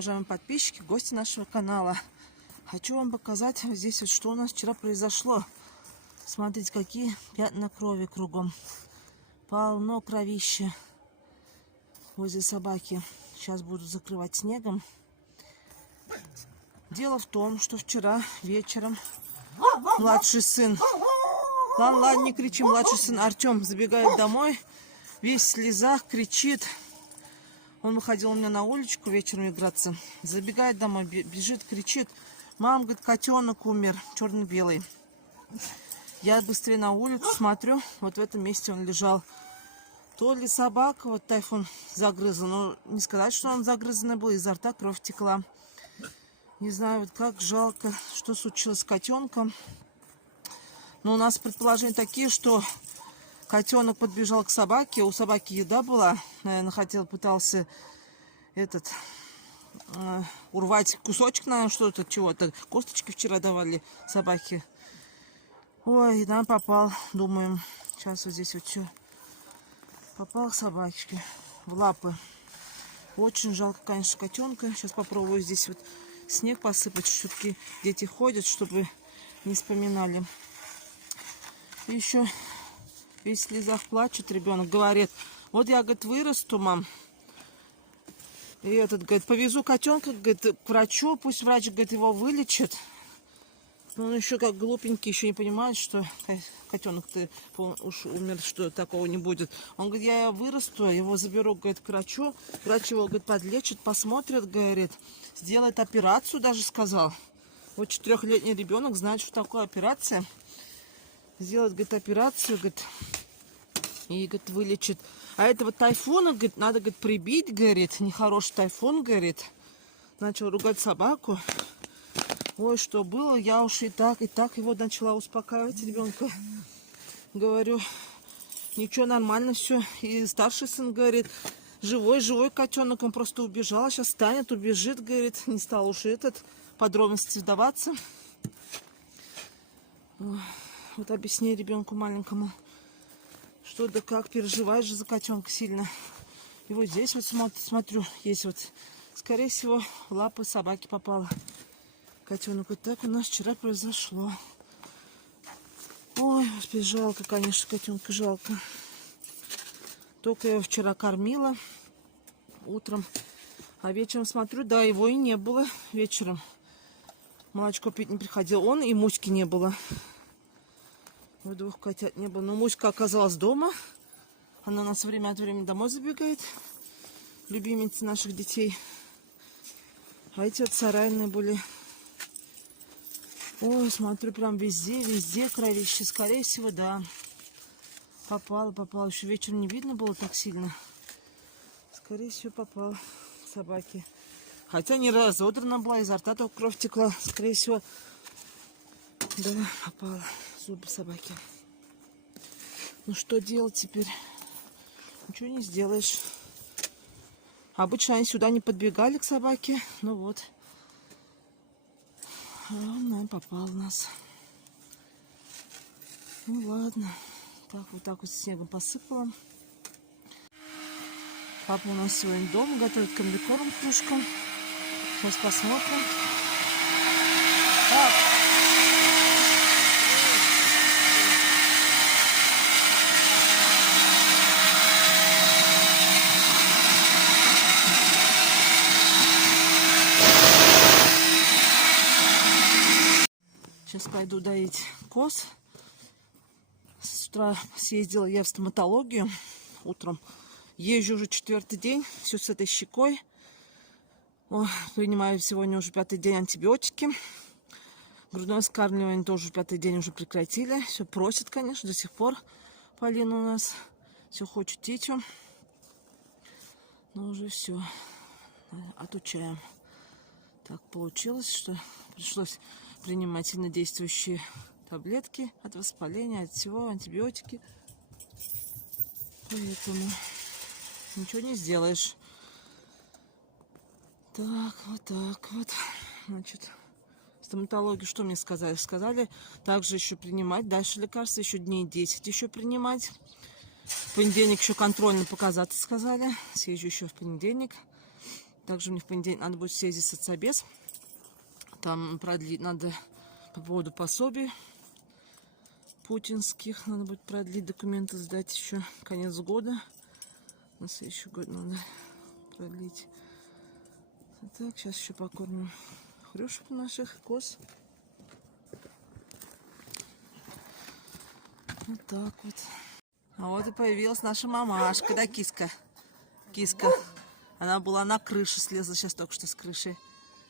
уважаемые подписчики, гости нашего канала. Хочу вам показать вот здесь вот, что у нас вчера произошло. Смотрите, какие пятна крови кругом. Полно кровища возле собаки. Сейчас буду закрывать снегом. Дело в том, что вчера вечером младший сын, ладно, не кричи, младший сын Артем забегает домой, весь в слезах, кричит. Он выходил у меня на уличку вечером играться, забегает домой, бежит, кричит: мам, говорит, котенок умер, черно-белый. Я быстрее на улицу смотрю, вот в этом месте он лежал. То ли собака, вот Тайфун загрызла, но не сказать, что он загрызанный был, изо рта кровь текла. Не знаю, вот как жалко, что случилось с котенком. Но у нас предположения такие, что котенок подбежал к собаке, у собаки еда была, наверное, пытался урвать кусочек, наверное, что-то, чего-то. Косточки вчера давали собаке. Ой, и нам попал, думаем, сейчас вот здесь вот все. Попал к собачке в лапы. Очень жалко, конечно, котенка. Сейчас попробую здесь вот снег посыпать. Все-таки дети ходят, чтобы не вспоминали. И еще весь в слезах плачет ребенок. Говорит: вот я, говорит, вырасту, мам. И этот, говорит, повезу котенка, говорит, к врачу. Пусть врач, говорит, его вылечит. Но он еще как глупенький, еще не понимает, что котенок-то уж умер, что такого не будет. Он говорит: я вырасту, его заберу, говорит, к врачу. Врач его, говорит, подлечит, посмотрит, говорит, сделает операцию, даже сказал. Вот 4-летний ребенок знает, что такое операция. Сделает, говорит, операцию, говорит, и, говорит, вылечит. А этого Тайфуна, говорит, надо, говорит, прибить, говорит, нехороший Тайфун, говорит. Начал ругать собаку. Ой, что было, я уж и так его начала успокаивать ребенка. Говорю, ничего, нормально все. И старший сын говорит: живой котенок, он просто убежал, сейчас встанет, убежит, говорит. Не стал уж подробности вдаваться. Вот объясни ребенку маленькому, что да как, переживаешь же за котенка сильно. И вот здесь вот смотрю, есть вот, скорее всего, в лапы собаки попала. Котенок, вот так у нас вчера произошло. Ой, господи, жалко, конечно, котенка, жалко. Только я его вчера кормила утром, а вечером смотрю, да, его и не было вечером. Молочко пить не приходил он, и Муськи не было. Вот 2 котят не было. Но Муська оказалась дома. Она у нас время от времени домой забегает. Любимица наших детей. А эти вот сарайные были. Ой, смотрю, прям везде кровище. Скорее всего, да. Попала. Еще вечером не видно было так сильно. Скорее всего, попала к собаке. Хотя не разодрана была, изо рта только кровь текла. Скорее всего, да, попала. Зубы собаки. Ну что делать теперь? Ничего не сделаешь. Обычно они сюда не подбегали к собаке. Ну вот. А он нам попал в нас. Ну ладно. Так, вот так вот снегом посыпала. Папа у нас сегодня дома готовит комбикорм кружкам. Сейчас посмотрим. Так. Сейчас пойду доить коз. С утра съездила я в стоматологию утром. Езжу уже 4-й день. Все с этой щекой. Ой, принимаю сегодня уже 5-й день антибиотики. Грудное вскармливание тоже 5-й день уже прекратили. Все просит, конечно, до сих пор. Полина у нас все хочет тетю. Но уже все. Отучаем. Так получилось, что пришлось принимать сильнодействующие таблетки от воспаления, от всего, антибиотики. Поэтому ничего не сделаешь. Так, вот так вот. Значит, стоматологию что мне сказали? Сказали также еще принимать дальше лекарства, еще дней 10 еще принимать. В понедельник еще контрольно показаться сказали. Съезжу еще в понедельник. Также мне в понедельник надо будет съездить в соцобез. Там продлить надо по поводу пособий путинских. Надо будет продлить документы, сдать еще конец года. На следующий год надо продлить. А так, сейчас еще покормим хрюшек наших, коз. Вот так вот. А вот и появилась наша мамашка, да, киска? Киска. Она была на крыше, слезла сейчас только что с крыши.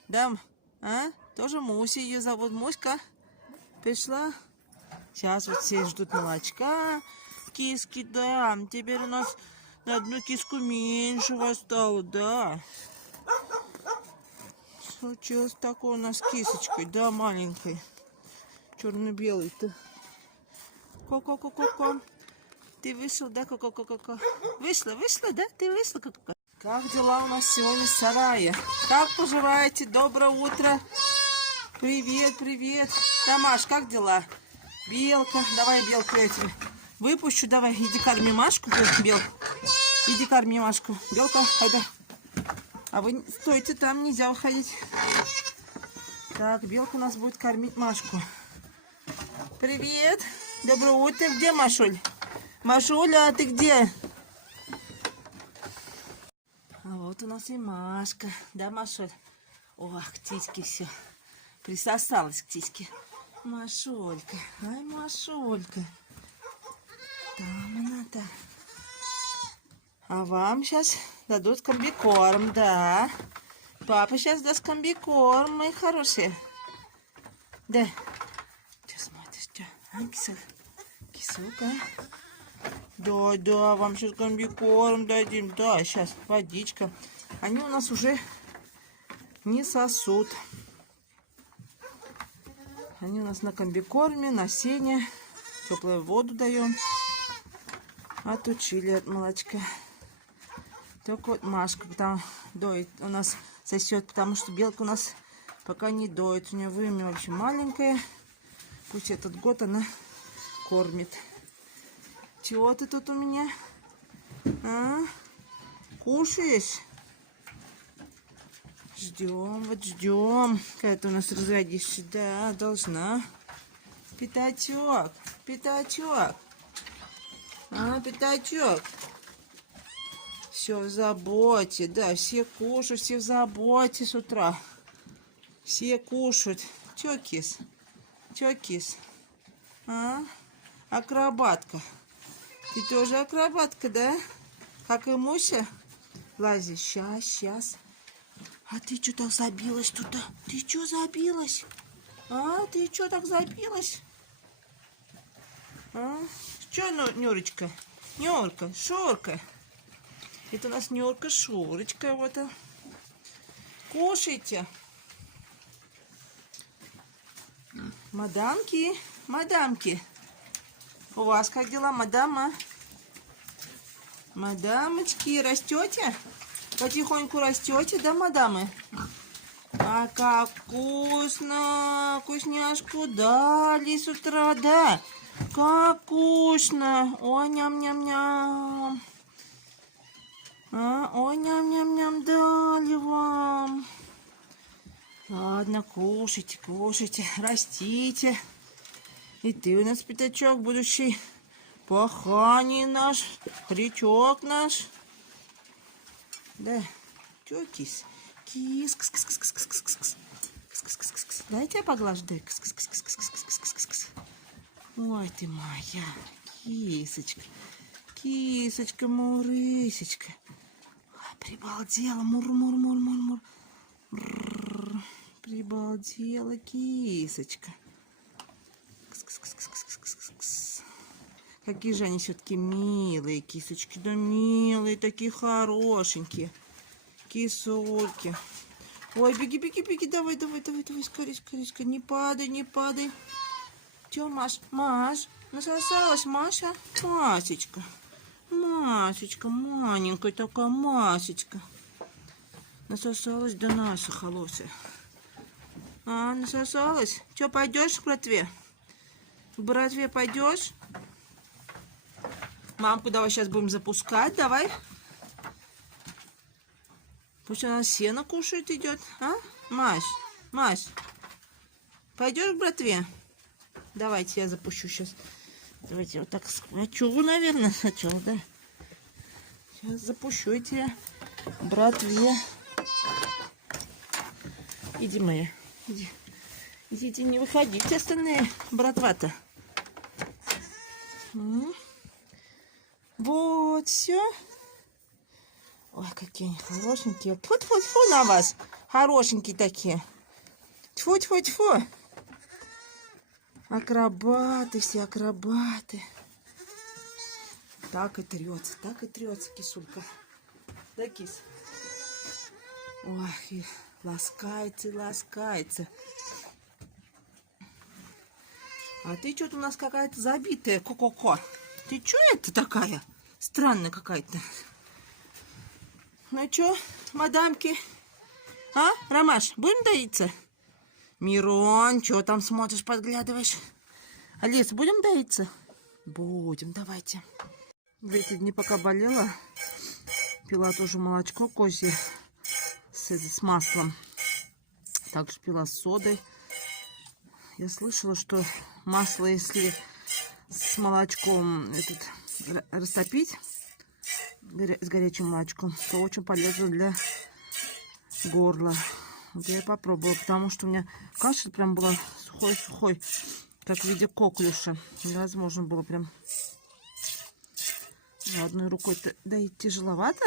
Да, а? Тоже Муся ее зовут. Муська пришла. Сейчас вот все ждут молочка. Киски, да. Теперь у нас на одну киску меньше вас стало, да. Случилось такое у нас с кисочкой, да, маленькой. Черно-белый-то. Ко-ко-ко-ко-ко. Ты вышел, да, ко-ко-ко-ко. Вышла, да? Ты вышла, ко-ко-ко. Как дела у нас сегодня в сарае? Как поживаете? Доброе утро. Привет, привет. Тамаш, как дела? Белка, давай, Белку, я тебе выпущу. Давай, иди корми Машку, Белка. Иди корми Машку. Белка, айда. А вы стойте, там нельзя выходить. Так, Белка у нас будет кормить Машку. Привет. Доброе утро. Где Машуль? Машуля, ты где? А вот у нас и Машка. Да, Машуль? Ох, к титьке все. Присосалась к титьке. Машулька. Ай, Машулька. Там она-то. А вам сейчас дадут комбикорм, да. Папа сейчас даст комбикорм, мои хорошие. Да. Что смотришь, что? А, кисок? Кисок, а? Да, да, вам сейчас комбикорм дадим. Да, сейчас водичка. Они у нас уже не сосут. Они у нас на комбикорме, на сене. Теплую воду даем. Отучили от молочка. Только вот Машка там доит. У нас сосет, потому что Белка у нас пока не доит. У нее вымя вообще маленькая. Пусть этот год она кормит. Чего ты тут у меня? А? Кушаешь? Ждем, вот ждем. Когда ты у нас разродишься? Да, должна. Пятачок, пятачок. А, пятачок. Все в заботе, да, все кушают, все в заботе с утра. Все кушают. Че, кис? Че, кис? А? Акробатка. Ты тоже акробатка, да? Как и Муся? Лази, сейчас, сейчас. А ты что так забилась туда? Ты что забилась? А, ты что так забилась? А? Что, Нюрочка? Нюрка, Шурка. Это у нас Нюрка, Шурочка. Вот. Кушайте. Мадамки, мадамки. У вас как дела, мадама? Мадамочки, растете? Потихоньку растете, да, мадамы? А как вкусно! Вкусняшку дали с утра, да? Как вкусно! Ой, ням-ням-ням! А, ой, ням-ням-ням дали вам! Ладно, кушайте, кушайте, растите. И ты у нас, пятачок, будущий паханий наш, речок наш. Да, чё, кис? Кис, кс-кс-кс-кс-кс-кс-кс. Кс-кс-кс-кс. Дай я тебя поглажу, дай. Кс-кс-кс-кс-кс-кс-кс. Ой, ты моя кисочка. Кисочка, мурысечка. Ой, прибалдела, мур-мур-мур-мур-мур. Прибалдела кисочка. Кс-кс-кс-кс-кс-кс-кс. Какие же они все-таки милые кисочки. Да милые, такие хорошенькие. Кисульки. Ой, беги, беги, беги. Давай, давай, давай, давай. Скорее, скорее, скорее. Не падай, не падай. Че, Маш? Маш? Насосалась Маша? Масечка. Масечка, маленькая такая Масечка. Насосалась до носа холосая. А, насосалась? Че, пойдешь к братве? К братве пойдешь? Мамку давай сейчас будем запускать, давай. Пусть она сено кушает идет. А? Маш, Маш, пойдешь к братве? Давайте я запущу сейчас. Давайте вот так схвачу, наверное, сначала, да? Сейчас запущу я тебя, братве. Иди, моя, иди. Идите, не выходите остальные, братва-то. Вот, все. Ой, какие они хорошенькие. Тьфу-тьфу-тьфу на вас. Хорошенькие такие. Тьфу-тьфу-тьфу. Акробаты все, акробаты. Так и трется, кисулька. Да, кис? Ой, и ласкается, и ласкается. А ты что-то у нас какая-то забитая, ко-ко-ко. Ты что это такая? Странная какая-то. Ну что, мадамки? А, Ромаш, будем доиться? Мирон, что там смотришь, подглядываешь? Алис, будем доиться? Будем, давайте. В эти дни, пока болела, пила тоже молочко козье с маслом. Также пила с содой. Я слышала, что масло, если с молочком растопить, с горячим молочком, то очень полезно для горла. Вот я попробовала, потому что у меня кашель прям была сухой-сухой, как в виде коклюша. Невозможно было прям. Одной рукой-то доить тяжеловато.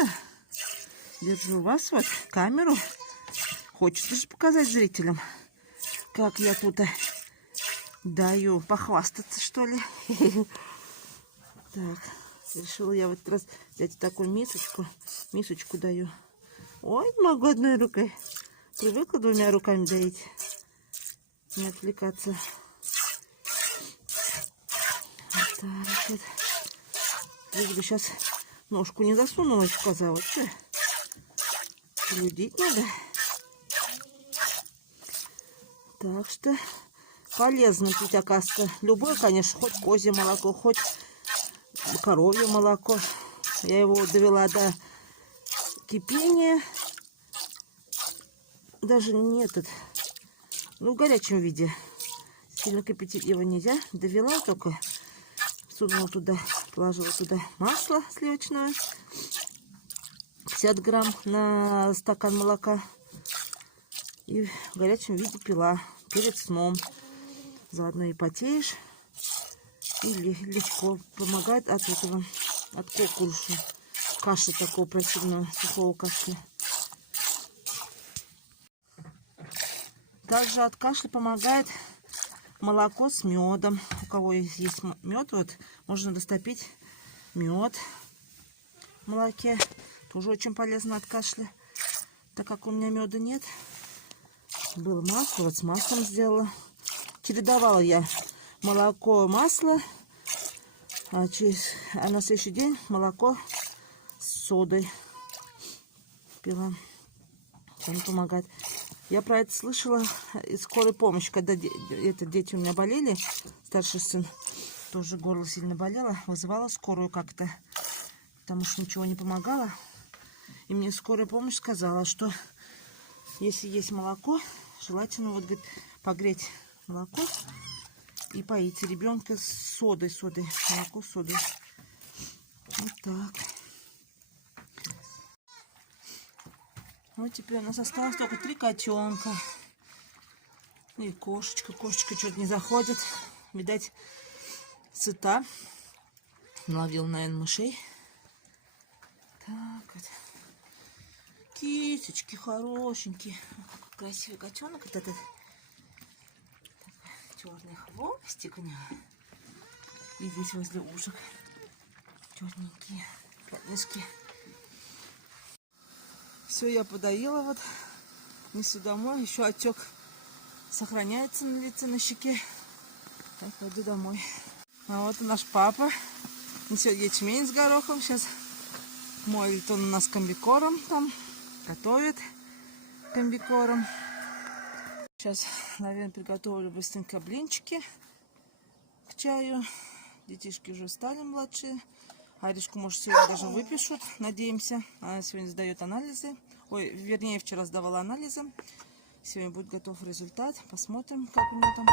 Держу у вас вот камеру. Хочется же показать зрителям, как я тут даю, похвастаться, что ли. Так, решила я вот раз взять такую мисочку даю. Ой, не могу одной рукой. Привыкла двумя руками доить. Не отвлекаться. Вот так вот. Лишь бы сейчас ножку не засунулась в коза. Вот что. Глядеть надо. Так что полезно пить, оказывается. Любое, конечно, хоть козье молоко, хоть коровье молоко. Я его довела до кипения. Даже не в горячем виде. Сильно кипятить его нельзя. Довела только. Сунула туда, положила туда масло сливочное. 50 грамм на стакан молока. И в горячем виде пила перед сном. Заодно и потеешь. И легко помогает от коклюша. Кашля такого противного, сухого кашля. Также от кашля помогает молоко с медом. У кого есть мед, вот можно растопить мед в молоке. Тоже очень полезно от кашля. Так как у меня меда нет, было масло, вот с маслом сделала. Чередовала я молоко, масло, а на следующий день молоко с содой пила. Там помогает. Я про это слышала из скорой помощи, когда дети у меня болели, старший сын тоже горло сильно болело, вызывала скорую как-то, потому что ничего не помогало. И мне скорая помощь сказала, что если есть молоко, желательно вот, говорит, погреть молоко и поить ребенка с содой, молоко с содой. Вот так. Вот теперь у нас осталось только 3 котенка. И кошечка. Кошечка что-то не заходит. Видать, сыта. Наловил, наверное, мышей. Так вот. Кисечки хорошенькие. Какой красивый котенок. Вот этот. Черный хвостик у него. И здесь возле ушек черненькие пятнышки. Все, я подоила, вот, несу домой. Еще отек сохраняется на лице, на щеке. Так, пойду домой. А вот и наш папа несет ячмень с горохом. Сейчас моет он у нас комбикором там, готовит комбикором. Сейчас, наверное, приготовлю быстренько блинчики к чаю. Детишки уже встали, младшие. Аришку, может, сегодня даже выпишут, надеемся. Она сегодня сдает анализы. Ой, вернее, вчера сдавала анализы. Сегодня будет готов результат. Посмотрим, как у меня там.